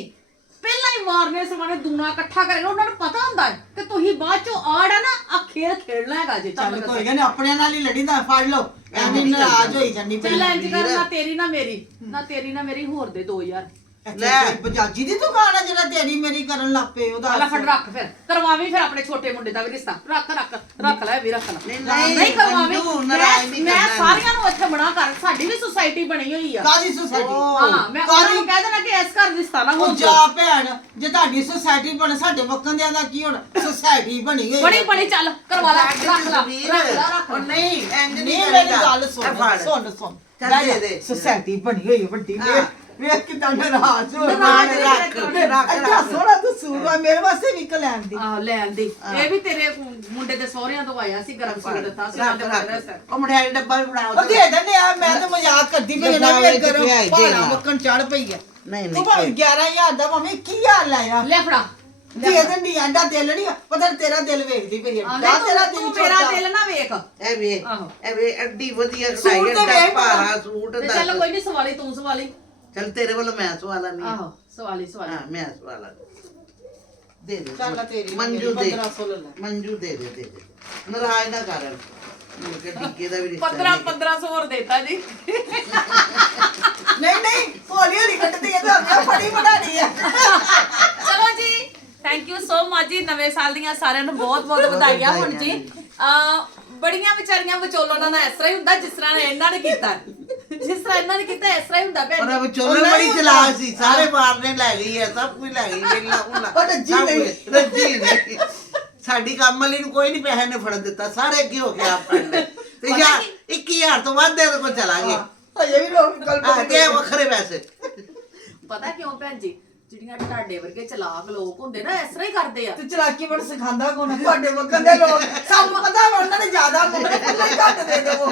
ਪਹਿਲਾਂ ਹੀ ਮਾਰਨੇ ਸਮਾਨੇ ਦੂਣਾ ਇਕੱਠਾ ਕਰੇਗਾ ਉਹਨਾਂ ਨੂੰ ਪਤਾ ਹੁੰਦਾ ਹੈ ਕਿ ਤੁਸੀਂ ਬਾਅਦ ਚੋਂ ਆੜ ਹੈ ਨਾ ਆ ਖੇਲ ਖੇਡਣਾ ਹੈਗਾ ਜੇ ਚੱਲ ਕੋਈ ਨੀ ਆਪਣਿਆਂ ਨਾਲ ਹੀ ਲੜੀ ਦਾ ਫੜ ਲਓ। ਐਵੇਂ ਨਾਰਾਜ਼ ਹੋਈ ਜਾਂਦੀ ਚੱਲ ਇੰਜ ਕਰ ਨਾ ਤੇਰੀ ਨਾ ਮੇਰੀ ਨਾ ਤੇਰੀ ਨਾ ਮੇਰੀ ਹੋਰ ਦੇ 2000 ਲੈ। ਬਜਾਜੀ ਦੀ ਦੁਕਾਨ ਹੈ ਜਿਹੜਾ ਤੇਰੀ ਮੇਰੀ ਕਰਨ ਲੱਗ ਪਏ ਉਹਦਾ ਆਲਾ ਫੜ ਰੱਖ ਫਿਰ। ਕਰਵਾਵੀਂ ਫਿਰ ਆਪਣੇ ਛੋਟੇ ਮੁੰਡੇ ਦਾ ਵੀ ਰਿਸ਼ਤਾ। ਰੱਖ ਰੱਖ ਰੱਖ ਲੈ ਵੀ ਰੱਖ ਲੈ। ਨਹੀਂ, ਨਹੀਂ, ਕਰਵਾਵੀਂ। ਮੰਨੂ, ਮੈਂ ਨਾਰਾਜ਼ ਨਹੀਂ ਮੈਂ ਕਰਨਾ। ਸਾਰਿਆਂ ਨੂੰ ਇੱਥੇ ਮਨਾ ਕਰ। ਸਾਡੀ ਵੀ ਸੁਸਾਇਟੀ ਬਣੀ ਹੋਈ ਆ। ਕਾਦੀ ਸੁਸਾਇਟੀ ਹਾਂ ਮੈਂ ਉਹਨਾਂ ਨੂੰ ਕਹਿ ਦੇਣਾ ਕਿ ਇਸ ਘਰ ਰਿਸ਼ਤਾ ਨਾ ਹੋ ਉਹ ਜਾ ਭੈਣ ਜੇ ਤੁਹਾਡੀ ਸੁਸਾਇਟੀ ਬਣ ਸਾਡੇ ਵਕੰਦਿਆਂ ਦਾ ਕੀ ਹੋਣਾ? ਸੁਸਾਇਟੀ ਬਣੀ ਹੋਈ ਹੈ। ਬੜੀ ਚੱਲ ਕਰਵਾ ਲੈ ਰੱਖ ਲੈ ਰੱਖ ਲੈ ਰੱਖ ਉਹ ਲੈ ਨਹੀਂ ਇੰਜ ਨਹੀਂ ਨਹੀਂ ਮੇਰੀ। ਗੱਲ। ਸੁਣ। ਸੁਣ ਸੁਣ। ਚੱਲ ਲੈ ਦੇ ਜਾ, ਦੇ। ਸੁਸਾਇਟੀ ਬਣੀ ਹੋਈ ਵੱਡੀ ਹਾਂ। ਵੇਖ ਕਿਦਾਂ ਨਾਰਾਜ਼ ਹੋ ਨਾਰਾਜ਼ ਗਈ। ਰੱਖ, ਰੱਖ, ਅੱਛਾ ਰੱਖ। ਸੋਹਣਾ ਤੂੰ ਸੂਟ ਆ ਮੇਰੇ ਵਾਸਤੇ ਵੀ ਇੱਕ ਲੈਣ ਦੀ। ਆ ਲੈਣ ਦੀ। ਇਹ ਵੀ ਤੇਰੇ ਮੁੰਡੇ ਦੇ ਸਹੁਰਿਆਂ ਤੋਂ ਆਇਆ ਸੀ ਗਰਮ ਸੂਟ ਦਿੱਤਾ ਸੀ ਰੱਖ ਦੇ ਰੱਖ। ਦਾ ਉਹ ਮਠਿਆਈ ਦਾ ਡੱਬਾ ਵੀ ਫੜਾ ਉਹ ਦੇ ਦਿੰਦੇ ਆ ਮੈਂ ਤਾਂ ਮਜ਼ਾਕ ਕਰਦੀ ਪਈ ਨਾ ਡੱਬਾ ਵਿੱਚ ਗਰਮ ਪਿਆ ਹੀ ਭਾਰਾ ਦੇਣਾ। ਮੱਕਣ ਚੜ ਪਈ ਹੈ ਨਹੀਂ ਤੂੰ ਨਹੀਂ ਭਾਵੇਂ ਕੋਈ- 11000 ਦਾ ਭਾਵੇਂ 21000 ਲਾਇਆ ਲੈ ਫੜਾ। ਦੇ ਦਿੰਦੀ ਆਂਡਾ ਦਿਲ ਨਹੀਂ ਪਤਾ ਨੀ ਤੇਰਾ ਦਿਲ ਵੇਖਦੀ ਪਈ ਹੈ ਆ ਦਾ ਤੇਰਾ ਤੂੰ ਦਿਲ ਮੇਰਾ ਛੋਟਾ। ਦਿਲ ਨਾ ਵੇਖ। ਇਹ ਵੇ ਆਹੋ। ਇਹ ਵੇ ਐਡੀ ਵਧੀਆ ਸੂਟ ਕਢਾਈ ਤੇ ਐਡਾ ਵੇਖ ਭਾਰਾ ਸੂਟ ਤੇ ਦਾ ਚੱਲ ਕੋਈ ਨਹੀਂ ਸਵਾਲੀ ਤੂੰ ਸਵਾਲੀ। ਚੱਲ ਤੇਰੇ ਵੱਲੋਂ ਮੈਂ ਸਵਾਲਾ ਨਹੀਂ ਆਹੋ ਸਵਾਲੀ ਸਵਾਲੀ। ਹਾਂ ਮੈਂ ਸਵਾਲਾ ਦੇ ਦੇ ਚੱਲ ਤੇਰੀ ਮੰਜੂ ਦੇ 1500 ਲੈ ਲੈ। ਮੰਜੂ ਦੇ ਦੇ ਦੇ ਦੇ। ਨਾਰਾਜ਼ ਨਾ ਕਰਨ ਮੁੜ ਕੇ ਟਿੱਕੇ ਦਾ ਵੀ ਰਿਸ਼ਤਾ 15 ਨਹੀਂ। 1500 ਹੋਰ ਦੇਤਾ ਜੀ। ਨਹੀਂ ਨਹੀਂ ਹੌਲੀ ਹੌਲੀ ਕੱਟਦੀ ਹੈ ਤਾਂ ਅੱਗੇ ਫੜੀ ਬਣਾਣੀ ਹੈ ਚਲੋ ਜੀ ਥੈਂਕ ਯੂ ਸੋ ਮਚ ਜੀ। ਨਵੇਂ ਸਾਲ ਦੀਆਂ ਸਾਰਿਆਂ ਨੂੰ ਬਹੁਤ ਬਹੁਤ ਵਧਾਈਆਂ ਹੁਣ ਜੀ। ਬੜੀਆਂ ਵਿਚਾਰੀਆਂ ਵਿਚੋਲਣਾ ਨਾਲ ਇਸ ਤਰ੍ਹਾਂ ਹੀ ਹੁੰਦਾ ਜਿਸ ਤਰ੍ਹਾਂ ਇਹਨਾਂ ਨੇ ਕੀਤਾ। ਜਿਸ ਤਰ੍ਹਾਂ ਇਹਨਾਂ ਨੇ ਕੀਤਾ ਇਸ ਤਰ੍ਹਾਂ ਹੀ ਹੁੰਦਾ ਭੈਣ ਪਰ ਜੀ। ਵਿਚੋਲੇ ਉਹਨਾਂ ਬੜੀ ਚਲਾਕ ਸੀ ਸਾਰੇ ਮਾਰਨੇ ਲੈ ਗਈ ਹੈ ਸਭ ਕੁਝ ਲੈ ਗਈ ਵੇਲਾ ਉਹਨਾਂ ਉਹ ਰੱਜੀ ਨਹੀਂ। ਰੱਜੀ ਨਹੀਂ। ਸਾਡੀ ਕੰਮ ਵਾਲੀ ਨੂੰ ਕੋਈ ਨਹੀਂ ਪੈਸੇ ਨੇ ਫੜਨ ਦਿੱਤਾ ਸਾਰੇ ਅੱਗੇ ਹੋ ਕੇ ਆਪ ਫੜ ਲੈ ਤੇ ਪਤਾ ਯਾਰ ਕੀ? 21000 ਤੋਂ ਵੱਧ ਦੇ ਦੇ ਕੋ ਚਲਾ ਗਏ। ਹਜੇ ਵੀ ਲੋਕ ਆ ਗਏ ਵੱਖਰੇ ਪੈਸੇ। ਪਤਾ ਕਿਉਂ ਭੈਣ ਜੀ? ਜਿਹੜੀਆਂ ਢਾਡੇ ਵਰਗੇ ਚਲਾਕ ਲੋਕ ਹੁੰਦੇ ਨਾ ਇਸ ਤਰ੍ਹਾਂ ਹੀ ਕਰਦੇ ਆ। ਤੇ ਚਲਾਕੀ ਬੜ ਸਿਖਾਉਂਦਾ ਕੋਣ ਤੁਹਾਡੇ ਵਕਨ ਦੇ ਲੋਕ। ਸਾਨੂੰ ਪਤਾ ਵਾ ਉਹਨਾਂ ਨੇ ਜ਼ਿਆਦਾ ਮੁੰਡੇ ਖੁੱਲੇ ਘੱਟ ਦੇ ਦੇਵੋ।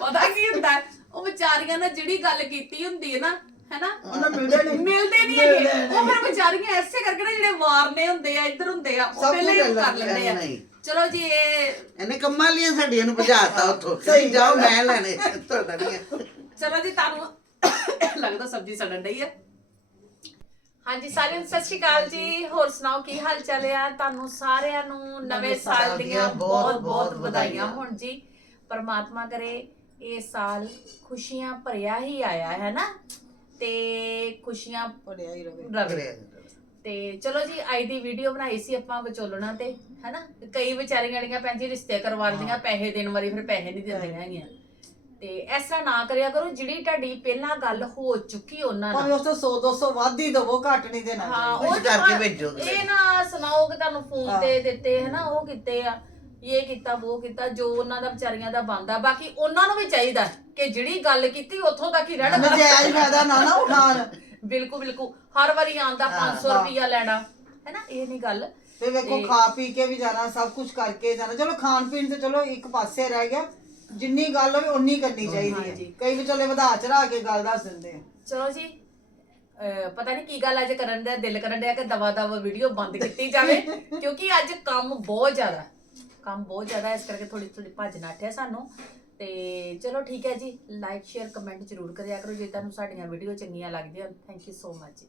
ਪਤਾ ਕੀ ਹੁੰਦਾ? ਹੈ? ਉਹ ਵਿਚਾਰੀਆਂ ਨੇ ਜਿਹੜੀ ਗੱਲ ਕੀਤੀ ਹੁੰਦੀ ਹੈ ਨਾ ਹੈਨਾ? ਉਹਨਾਂ ਮਿਲਦੇ ਨਹੀਂ। ਮਿਲਦੇ ਨਹੀਂ ਮਿਲਦੇ ਉਹ ਫਿਰ ਵਿਚਾਰੀਆਂ ਐਸੇ ਕਰਕੇ ਨਾ ਜਿਹੜੇ ਵਾਰਨੇ ਹੁੰਦੇ ਆ ਇੱਧਰ ਹੁੰਦੇ ਆ ਉਹ ਪਹਿਲੇ ਹੀ ਕੁਝ ਕਰ ਲੈਂਦੇ ਆ। ਨਹੀਂ। ਚਲੋ ਜੀ ਇਹ ਇਹਨੇ ਕੰਮਾਂ ਲਈ ਸਾਡੀਆਂ ਨੂੰ ਭਜਾਤਾ ਉੱਥੋਂ। ਸਹੀ ਜਾਓ। ਮੈਂ ਲੈਣੇ ਤੁਹਾਡਾ ਨਹੀਂ ਹੈ। ਚਲੋ ਜੀ ਤੁਹਾਨੂੰ ਲੱਗਦਾ ਸਬਜ਼ੀ ਸੜਨ ਡਈ ਹੈ ਹਾਂਜੀ ਸਾਰਿਆਂ ਨੂੰ ਸਤਿ ਸ਼੍ਰੀ ਅਕਾਲ ਜੀ। ਹੋਰ ਸੁਣਾਓ ਕੀ ਹਾਲ ਚਾਲ ਆ? ਤੁਹਾਨੂੰ ਸਾਰਿਆਂ ਨੂੰ ਨਵੇਂ ਸਾਲ ਦੀਆਂ ਬਹੁਤ ਬਹੁਤ ਵਧਾਈਆਂ ਹੋਣ ਜੀ। ਪਰਮਾਤਮਾ ਕਰੇ ਇਹ ਸਾਲ ਖੁਸ਼ੀਆਂ ਭਰਿਆ ਹੀ ਆਇਆ ਹੈ ਨਾ? ਤੇ ਖੁਸ਼ੀਆਂ ਪੜਿਆ ਹੀ ਰਵੇ। ਤੇ ਚਲੋ ਜੀ ਅੱਜ ਦੀ ਵੀਡੀਓ ਬਣਾਈ ਸੀ ਆਪਾਂ ਵਿਚੋਲਣਾ ਤੇ ਹੈਨਾ ਕਈ ਵਿਚਾਰੀਆਂ ਜਿਹੜੀਆਂ ਭੈਣ ਜੀ ਰਿਸ਼ਤੇ ਕਰਵਾ ਲੈਂਦੀਆਂ ਪੈਸੇ ਦੇਣ ਵਾਰੀ ਫਿਰ ਪੈਸੇ ਨਹੀਂ ਦਿੰਦੀਆਂ ਹੈਗੀਆਂ। ਤੇ ਤਰ੍ਹਾਂ ਨਾ ਕਰਿਆ ਕਰੋ ਜਿਹੜੀ ਤੁਹਾਡੀ ਪਹਿਲਾਂ ਗੱਲ ਹੋ ਚੁੱਕੀ ਉਹਨਾਂ ਨਾਲ। ਭਾਵੇਂ ਉਸ ਤੋਂ 100 200 ਵੱਧ ਹੀ ਦਵੋ ਘੱਟ ਨਹੀਂ ਦੇਣਾ। ਹਾਂ ਉਹ ਕਰਕੇ ਭੇਜੋ। ਇਹ ਨਾ। ਸੁਣਾਓ ਕਿ ਤੁਹਾਨੂੰ ਫੋਨ। ਤੇ ਦਿੱਤੇ ਹੈ ਨਾ? ਉਹ ਕੀਤੇ ਆ। ਇਹ ਕੀਤਾ ਉਹ ਕੀਤਾ ਜੋ ਉਹਨਾਂ ਦਾ ਵਿਚਾਰੀਆਂ ਦਾ ਬੰਦਾ ਬਾਕੀ ਉਹਨਾਂ ਨੂੰ ਵੀ ਚਾਹੀਦਾ ਕਿ ਜਿਹੜੀ ਗੱਲ ਕੀਤੀ ਉੱਥੋਂ ਤੱਕ ਹੀ ਰਹਿਣ। ਨਜਾਇਜ਼ ਫਾਇਦਾ ਨਾ ਨਾ ਉਠਾਣ ਬਿਲਕੁਲ ਬਿਲਕੁਲ। ਹਰ ਵਾਰੀ ਆਂਦਾ ਹਾਂ, 500 ਹਾਂ। ਰੁਪਿਆ ਲੈਣਾ। ਹੈ ਨਾ? ਇਹ ਨਹੀਂ ਗੱਲ। ਤੇ ਵੇਖੋ ਖਾ ਪੀ ਕੇ ਵੀ ਜਾਣਾ ਸਭ ਕੁਝ ਕਰਕੇ ਜਾਣਾ। ਚਲੋ ਖਾਣ ਪੀਣ ਤੇ ਚਲੋ ਇੱਕ ਪਾਸੇ ਰਹਿ ਗਿਆ। ਜਿੰਨੀ ਗੱਲ ਹੋਵੇ ਉਨੀ ਕਰਨੀ ਚਾਹੀਦੀ। ਹੈ। ਕਈ ਵਿਚੋਲੇ ਵਧਾ ਚੜਾ ਕੇ ਗੱਲ ਦੱਸ ਦਿੰਦੇ ਆ। ਚਲੋ ਜੀ ਪਤਾ ਨਹੀਂ ਕੀ ਗੱਲ ਅੱਜ ਕਰਨ ਦਾ ਦਿਲ ਕਰਨ ਡਿਆ ਕਿ ਦਵਾ ਦਵਾ ਵੀਡੀਓ ਬੰਦ ਕੀਤੀ ਜਾਵੇ ਕਿਉਂਕਿ ਅੱਜ ਕੰਮ ਬਹੁਤ ਜ਼ਿਆਦਾ। ਕੰਮ ਬਹੁਤ ਜ਼ਿਆਦਾ ਇਸ ਕਰਕੇ ਥੋੜੀ ਥੋੜੀ ਭੱਜ ਨੱਠ ਸਾਨੂੰ। ਤੇ ਚਲੋ ਠੀਕ ਹੈ ਜੀ ਲਾਈਕ ਸ਼ੇਅਰ ਕਮੈਂਟ ਜ਼ਰੂਰ ਕਰਿਆ ਕਰੋ ਜੇ ਤੁਹਾਨੂੰ ਸਾਡੀਆਂ ਵੀਡੀਓ ਚੰਗੀਆਂ ਲੱਗਦੀਆਂ। ਥੈਂਕ ਯੂ ਸੋ ਮਚ ਜੀ।